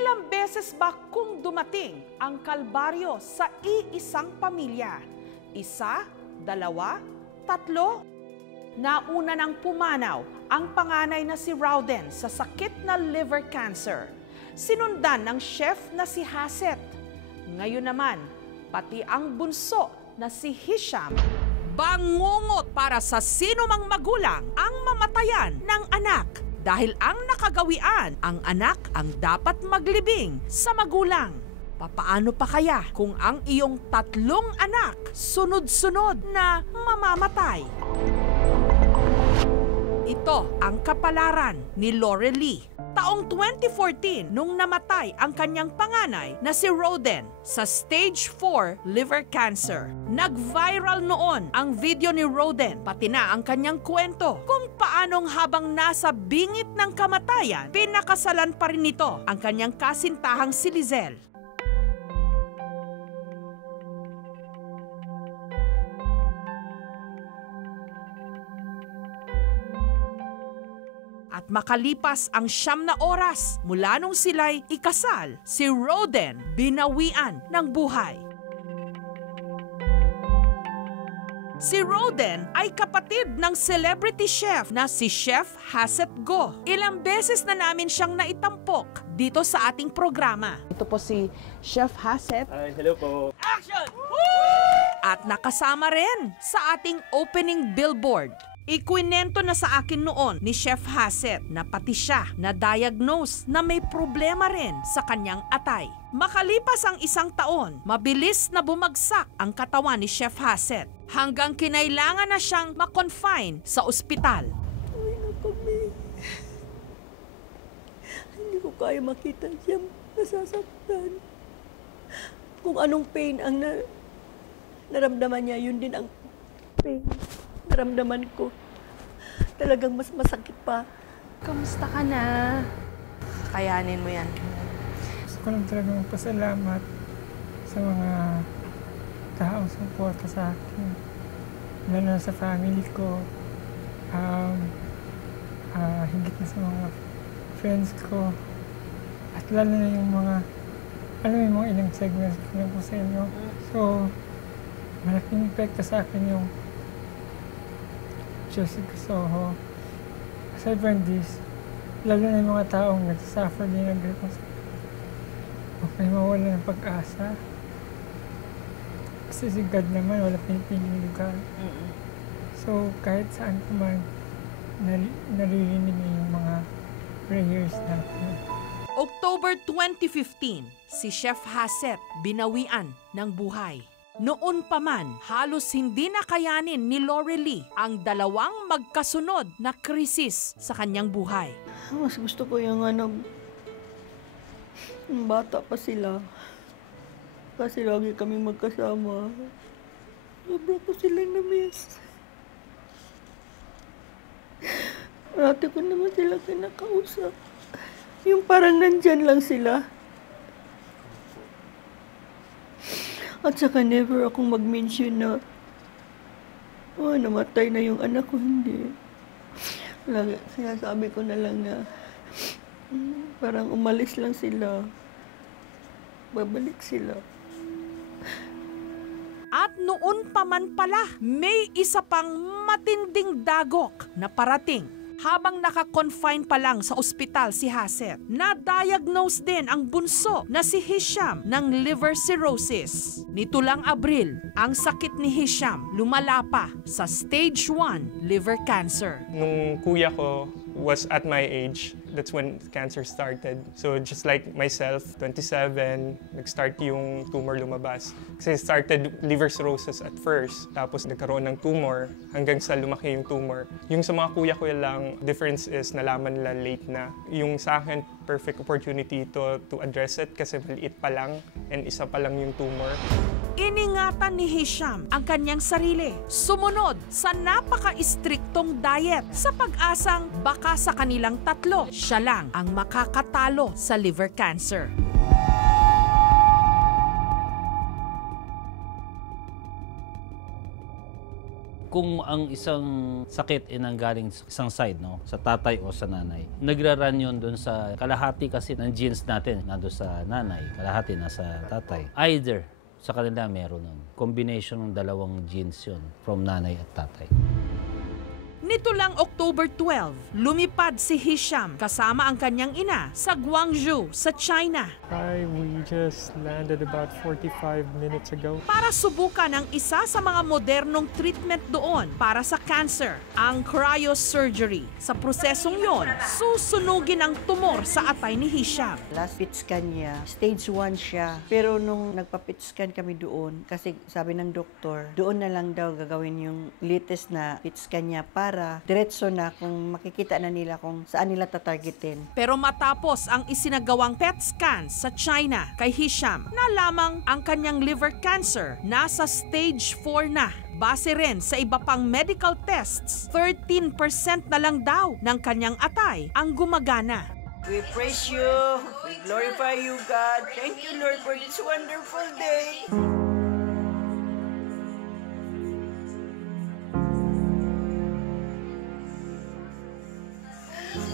Ilang beses ba kung dumating ang kalbaryo sa iisang pamilya? Isa, dalawa, tatlo? Nauna nang pumanaw ang panganay na si Rowden sa sakit na liver cancer. Sinundan ng chef na si Haset. Ngayon naman, pati ang bunso na si Hisham. Bangungot para sa sino mang magulang ang mamatayan ng anak. Dahil ang nakagawian, ang anak ang dapat maglibing sa magulang. Papaano pa kaya kung ang iyong tatlong anak sunod-sunod na mamamatay? Ito ang kapalaran ni Lorelie. Taong 2014 nung namatay ang kanyang panganay na si Rowden sa stage 4 liver cancer. Nag-viral noon ang video ni Rowden, pati na ang kanyang kwento kung paanong habang nasa bingit ng kamatayan, pinakasalan pa rin nito ang kanyang kasintahang si Lizelle. At makalipas ang 9 na oras mula nung sila'y ikasal, si Rowden binawian ng buhay. Si Rowden ay kapatid ng celebrity chef na si Chef Haset Go. Ilang beses na namin siyang naitampok dito sa ating programa. Ito po si Chef Haset. Hi, hello po. Action! At nakasama rin sa ating opening billboard. Ikwinento na sa akin noon ni Chef Haset na pati siya na-diagnose na may problema rin sa kanyang atay. Makalipas ang 1 taon, mabilis na bumagsak ang katawan ni Chef Haset hanggang kinailangan na siyang ma-confine sa ospital. Uy na kami. Hindi ko kaya makita siya nasasaktan. Kung anong pain ang naramdaman niya, yun din ang pain naramdaman ko. Talagang mas masakit pa. Kamusta ka na? Kayanin mo yan. Gusto ko lang talaga magpasalamat sa mga taong suporta sa akin. Lalo na sa family ko. Higit na sa mga friends ko. At lalo na yung mga, alam mo yung mga ilang segments ko lang po sa inyo. So, malaking epekto sa akin yung Jessica Soho. Aside from this, lalo na yung mga taong nagsasuffer din ng ganito. Huwag kayo mawala ng pag-asa. Kasi si God naman, wala pinipiling lugar. So, kahit saan ko man, naririnig niya yung mga prayers natin. October 2015, si Chef Haset binawian ng buhay. Noon pa man, halos hindi na kayanin ni Lorelie ang 2 magkasunod na krisis sa kanyang buhay. Mas gusto ko yung bata pa sila. Kasi lagi kami magkasama. Sobra ko sila na-miss. Parati ko naman sila kinakausap. Yung parang nandyan lang sila. At saka never akong mag-mention na namatay na yung anak ko, hindi. Lagi, sinasabi ko na lang na parang umalis lang sila. Babalik sila. At noon pa man pala, may isa pang matinding dagok na parating. Habang naka-confine pa lang sa ospital si Haset, na-diagnose din ang bunso na si Hisham ng liver cirrhosis. Nito lang Abril, ang sakit ni Hisham lumala pa sa stage 1 liver cancer. Nung kuya ko was at my age, that's when cancer started. So just like myself, 27, nag-start yung tumor lumabas. Kasi started liver cirrhosis at first, tapos nagkaroon ng tumor hanggang sa lumaki yung tumor. Yung sa mga kuya ko lang, difference is nalaman nila late na. Yung sa akin, perfect opportunity to address it kasi maliit pa lang and isa pa lang yung tumor. Iningatan ni Hisham ang kanyang sarili. Sumunod sa napaka-istriktong diet sa pag-asang baka sa kanilang tatlo, siya lang ang makakatalo sa liver cancer. Kung ang isang sakit ay nanggaling sa isang side, no, sa tatay o sa nanay, nagra-run yun doon sa kalahati kasi ng genes natin, nando sa nanay, kalahati nasa tatay. Either sa kanila meron nun. Combination ng dalawang genes yun from nanay at tatay. Nito lang October 12, lumipad si Hisham kasama ang kanyang ina sa Guangzhou, sa China. We just landed about 45 minutes ago. Para subukan ang isa sa mga modernong treatment doon para sa cancer, ang cryosurgery. Sa prosesong yon, susunugin ang tumor sa atay ni Hisham. Last PET scan niya, stage 1 siya. Pero nung nagpa-PET scan kami doon, kasi sabi ng doktor, doon na lang daw gagawin yung latest na PET scan niya para diretso na kung makikita na nila kung saan nila tatargetin. Pero matapos ang isinagawang PET scan sa China kay Hisham, nalamang ang kanyang liver cancer nasa stage 4 na. Base rin sa iba pang medical tests, 13% na lang daw ng kanyang atay ang gumagana. We praise you, we glorify you, God. Thank you, Lord, for this wonderful day.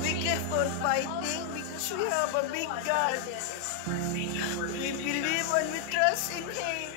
We keep on fighting because we have a big God. We believe and we trust in Him.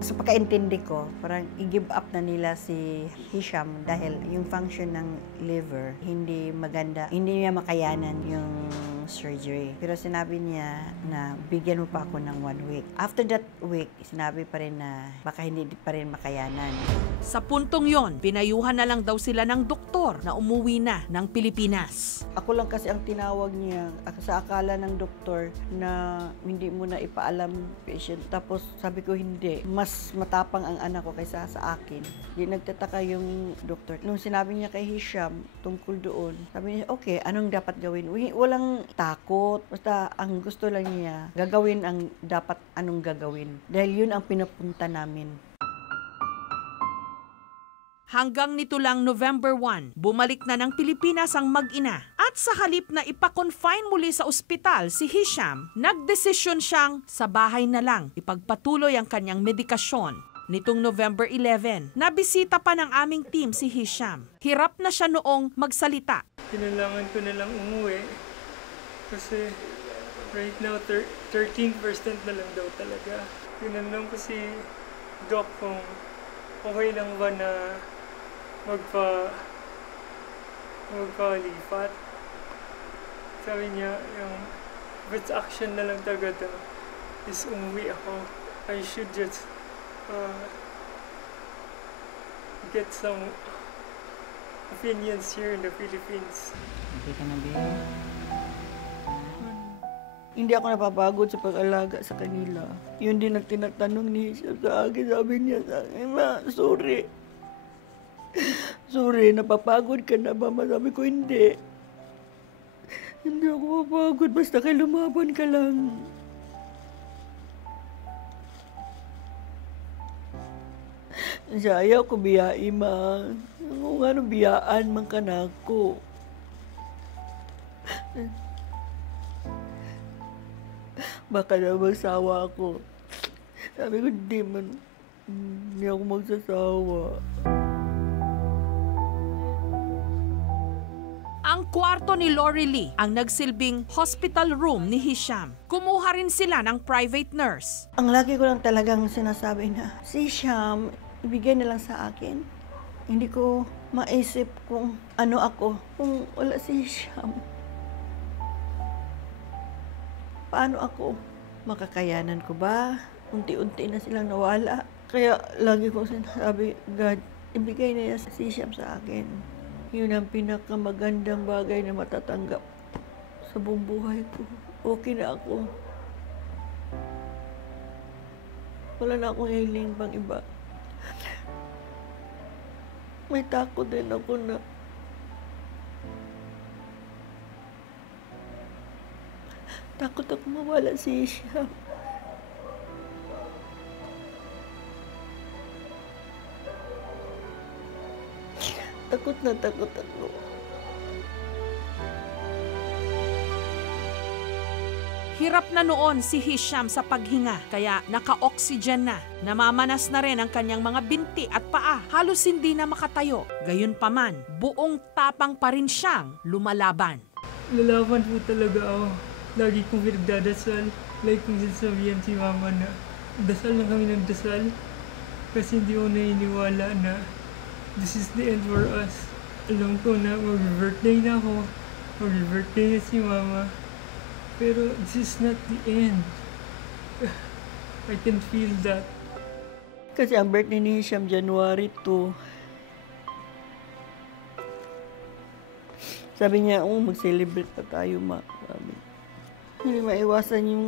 Sa pagkaintindi ko, parang i-give up na nila si Hisham dahil yung function ng liver hindi maganda, hindi niya makayanan yung surgery. Pero sinabi niya na bigyan mo pa ako ng 1 week. After that week, sinabi pa rin na baka hindi pa rin makayanan. Sa puntong yon, pinayuhan na lang daw sila ng doktor na umuwi na ng Pilipinas. Ako lang kasi ang tinawag niya sa akala ng doktor na hindi mo na ipaalam patient. Tapos sabi ko hindi, mas matapang ang anak ko kaysa sa akin. Di nagtataka yung doktor. Nung sinabi niya kay Hisham tungkol doon, sabi niya, okay, anong dapat gawin? Walang takot. Basta ang gusto lang niya, gagawin ang dapat anong gagawin. Dahil yun ang pinupunta namin. Hanggang nito lang November 1, bumalik na ng Pilipinas ang mag-ina. At sa halip na ipa-confine muli sa ospital si Hisham, nagdesisyon siyang sa bahay na lang ipagpatuloy ang kanyang medikasyon. Nitong November 11, nabisita pa ng aming team si Hisham. Hirap na siya noong magsalita. Kailangan ko na lang umuwi kasi right now 13% na lang daw talaga. Tinanong ko si Doc kung okay lang ba na magpalipat. Sabi niya, yung best action na lang talaga is umuwi ako. I should just get some opinions here in the Philippines. Okay ka na, babe? Hindi ako napapagod sa pag-alaga sa kanila. Yun din ang tinatanong ni Hisham sa akin. Sabi niya sa akin, Ma, sorry. Sorry, napapagod ka na ba? Sabi ko, hindi. Hindi ako mapagod. Basta kay lumaban ka lang. Siya, ayaw ko biyai, Ma. Kung ano biyaan man ka na ako. Baka na magsawa ako. Sabi ko, hindi ako magsasawa. Ang kwarto ni Lori Lee ang nagsilbing hospital room ni Hisham. Kumuha rin sila ng private nurse. Ang lagi ko lang talagang sinasabi na, si Hisham, ibigay na lang sa akin. Hindi ko maisip kung ano ako, kung wala si Hisham. Paano ako? Makakayanan ko ba? Unti-unti na silang nawala. Kaya lagi kong sinasabi, God, ibigay na yan si Hisham sa akin. Yun ang pinakamagandang bagay na matatanggap sa buong buhay ko. Okay na ako. Wala na akong hiling pang iba. May takot din ako na takot ako mawala si Hisham. Takot na takot ako. Hirap na noon si Hisham sa paghinga kaya naka-oxygen na. Namamanas na rin ang kanyang mga binti at paa. Halos hindi na makatayo. Gayunpaman, buong tapang pa rin siyang lumalaban. Lalaban po talaga ako. Lagi kong pinagdadasal. Like kung sinasabihan si mama na dasal lang kami ng dasal. Kasi hindi ko naniniwala na this is the end for us. Alam ko na mag-birthday na ako. Mag-birthday na si mama. Pero this is not the end. I can feel that. Kasi ang birthday ni Hisham, January 2. Sabi niya, mag-celebrate pa tayo, ma. Sabi. Hindi maiwasan yung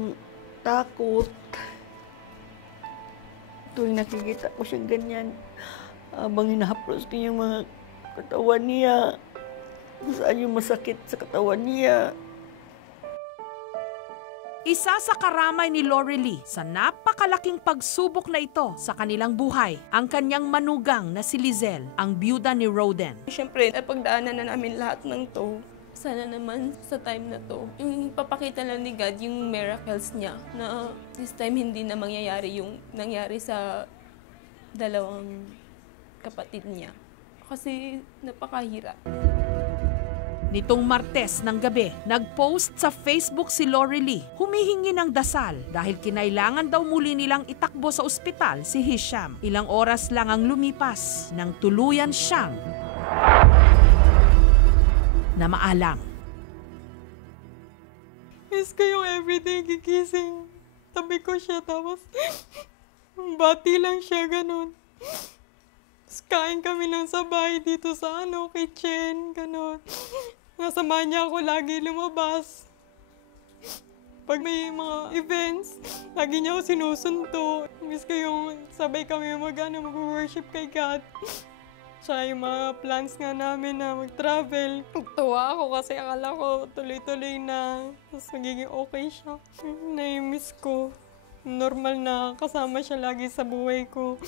takot. Tuwing nakikita ko siya ganyan, habang hinahaplos ko yung mga katawan niya, kung saan yung masakit sa katawan niya. Isa sa karamay ni Lorelie sa napakalaking pagsubok na ito sa kanilang buhay, ang kanyang manugang na si Lizelle, ang byuda ni Roden. Siyempre, napagdaanan na namin lahat ng to. Sana naman sa time na to, yung papakita lang ni God yung miracles niya na this time hindi na mangyayari yung nangyari sa dalawang kapatid niya. Kasi napakahirap. Nitong Martes ng gabi, nag-post sa Facebook si Lorelie, humihingi ng dasal dahil kinailangan daw muli nilang itakbo sa ospital si Hisham. Ilang oras lang ang lumipas nang tuluyan siyang na maalam. Miss ko yung everyday gigising. Tabi ko siya, tapos bati lang siya, ganun. Tapos kain kami lang sa bahay dito sa kitchen, ganun. Nasamahan niya ako lagi lumabas. Pag may mga events, lagi niya ako sinusunto. Miss ko yung sabay kami mag-worship kay God. Tsaka yung mga plans nga namin na mag-travel. Tuwa ako kasi akala ko tuloy-tuloy na. Tapos magiging okay siya. Na-miss ko. Normal na kasama siya lagi sa buhay ko.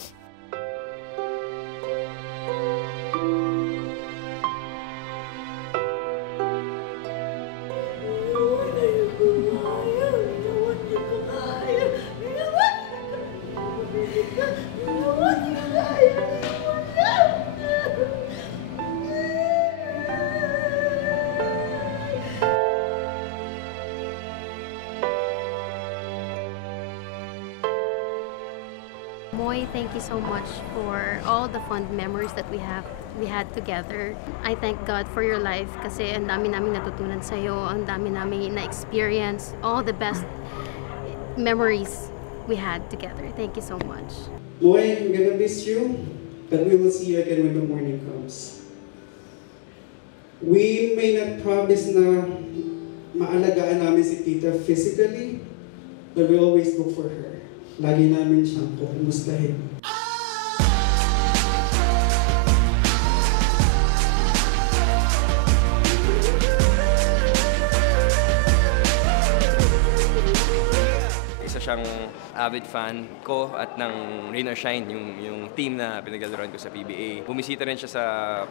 Moy, thank you so much for all the fond memories that we had together. I thank God for your life kasi ang dami naming natutunan sa iyo, ang dami naming na-experience, all the best memories we had together. Thank you so much. Moy, I'm gonna miss you, but we will see you again when the morning comes. We may not promise na maalagaan namin si Tita physically, but we always go for her. Lagi namin siyang kukumustahin. Isa siyang avid fan ko at ng Rain or Shine, yung team na pinaglalaroan ko sa PBA. Bumisita rin siya sa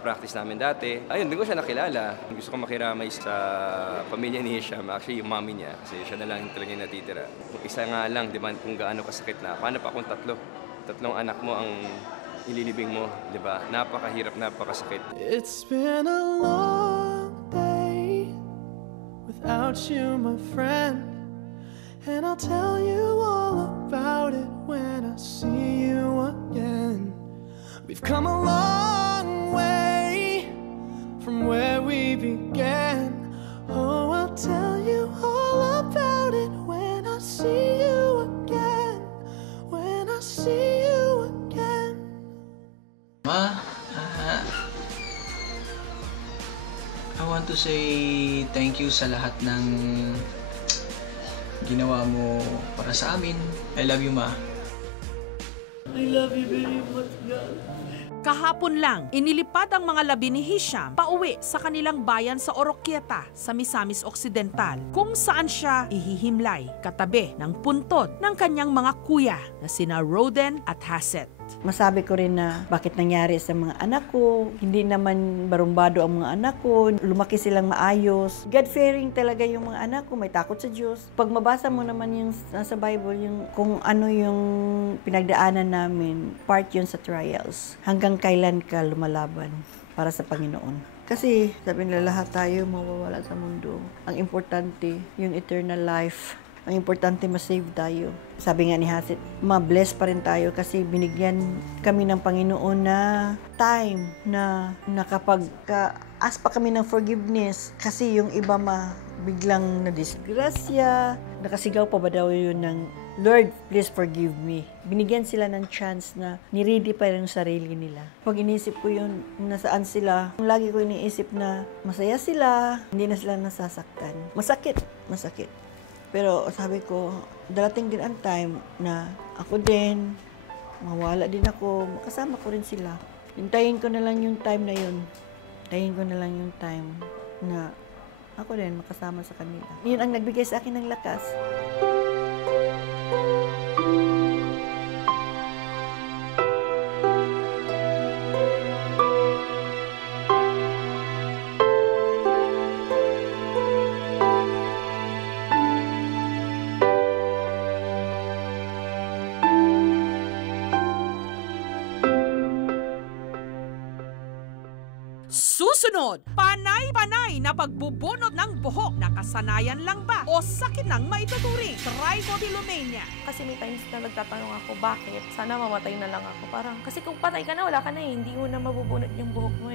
practice namin dati. Ayun, doon ko siya nakilala. Gusto ko makiramay sa pamilya ni Hisham, actually yung mommy niya, kasi siya na lang talaga yung natitira. Isa nga lang, di ba, kung gaano kasakit na. Paano pa kung tatlong anak mo ang ililibing mo, di ba? Napakahirap, napakasakit. It's been a long day without you, my friend. And I'll tell you all about it when I see you again. We've come a long way from where we began. Oh, I'll tell you all about it when I see you again. When I see you again. Ma, I want to say thank you sa lahat ng ginawa mo para sa amin. I love you, Ma. I love you very much, God. Kahapon lang, inilipad ang mga labi ni Hisham pauwi sa kanilang bayan sa Oroquieta sa Misamis Occidental, kung saan siya ihihimlay katabi ng puntod ng kanyang mga kuya na sina Roden at Haset. masabi ko rin na bakit nangyari sa mga anak ko. Hindi naman barumbado ang mga anak ko. Lumaki silang maayos. God-fearing talaga yung mga anak ko. May takot sa Diyos. Pag mabasa mo naman yung nasa Bible, yung kung ano yung pinagdaanan namin, part yun sa trials. Hanggang kailan ka lumalaban para sa Panginoon. Kasi sabi nila lahat tayo mawawala sa mundo. Ang importante, yung eternal life. Ang importante ma-save tayo. Sabi nga ni Hasit, ma-bless pa rin tayo kasi binigyan kami ng Panginoon na time na nakapag-ask pa kami ng forgiveness. Kasi yung iba biglang na-disgrasya. Nakasigaw pa ba daw yun ng, Lord, please forgive me. Binigyan sila ng chance na niredy pa rin yung sarili nila. Pag inisip ko yun, nasaan sila, lagi ko iniisip na masaya sila, hindi na sila nasasaktan. Masakit. Pero sabi ko, darating din ang time na ako din, mawala din ako, makasama ko rin sila. Hintayin ko na lang yung time na yun. Hintayin ko na lang yung time na ako din makasama sa kanila. Yun ang nagbigay sa akin ng lakas. Susunod, panay-panay na pagbubunot ng buhok. Nakasanayan lang ba o sakit ng maituturing? Trichotillomania. Kasi may times na nagtatanong ako, bakit? Sana mamatay na lang ako. Parang, kasi kung patay ka na, wala ka na eh. Hindi mo na mabubunot yung buhok mo eh.